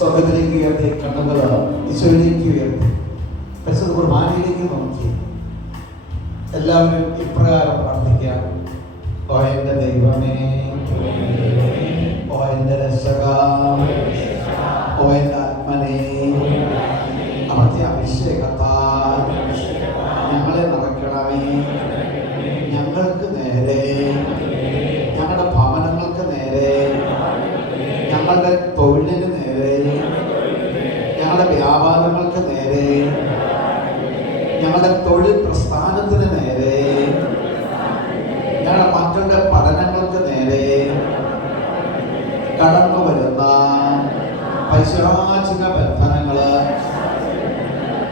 സ്വർഗത്തിലേക്ക് ഉയർത്തി കണ്ണുകൾ ഈശോയിലേക്ക് ഉയർത്തി പരിശുദ്ധ കുർബാനയിലേക്ക് നോക്കി എല്ലാവരും ഇപ്രകാരം പ്രാർത്ഥിക്കാം. ഓ എൻ്റെ ദൈവമേ, ഓ എൻ്റെ രക്ഷക, ഓ എൻ്റെ ആത്മനേ, അവിടുത്തെ അഭിഷേകത്താൽ ഞങ്ങളെ നിറയ്ക്കണമേ. ഞങ്ങൾക്ക് നേരെ, ഞങ്ങളുടെ ഭവനങ്ങൾക്ക് നേരെ, ഞങ്ങളുടെ തൊഴിലിന് നേരെ, ഞങ്ങളുടെ വ്യാപാരങ്ങൾക്ക് നേരെ, ഞങ്ങളുടെ തൊഴിൽ പ്രസ്ഥാനത്തിന് നേരെ, ഞങ്ങളുടെ മക്കളുടെ പഠനങ്ങൾക്ക് നേരെ കടന്നു വരുന്ന പൈശാചിക ബന്ധനങ്ങള്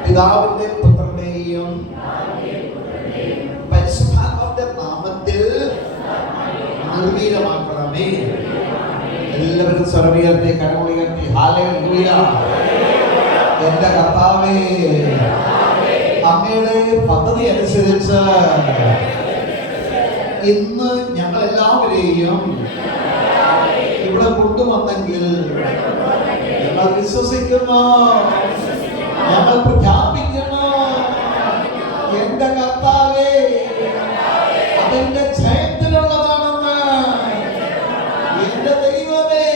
പിതാവിന്റെ പുത്രന്റെയും പരിശുദ്ധാത്മാവിന്റെ നാമത്തിൽ നിർവീര്യമാക്കണമേ. എല്ലാവരും സർവീയത്തെ കരമുയർത്തി ഹല്ലേലൂയ. എന്റെ കർത്താവേ, അങ്ങയുടെ പദ്ധതി അനുസരിച്ച് ഇന്ന് ഞങ്ങൾ എല്ലാവരെയും ഇവിടെ കൊണ്ടുവന്നെങ്കിൽ ഞങ്ങൾ വിശ്വസിക്കുന്നു, ഞങ്ങൾ പ്രഖ്യാപിക്കുന്നു. എന്റെ കർത്താവേ, അതെന്റെ ജയത്തിനുള്ളതാണെന്ന്. എന്റെ ദൈവമേ,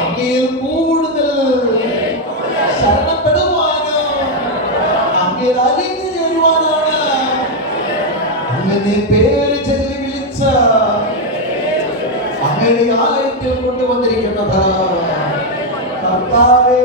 അങ്ങയിൽ കൂടുതൽ ശരണപ്പെടുവാനോ അങ്ങയിൽ അലിഞ്ഞു ചേരുവാനാണ് അങ്ങനെ പേര് ചൊല്ലി വിളിച്ച അങ്ങയുടെ ആലയത്തിൽ കൊണ്ടുവന്നിരിക്കുന്നത്. കർത്താവേ,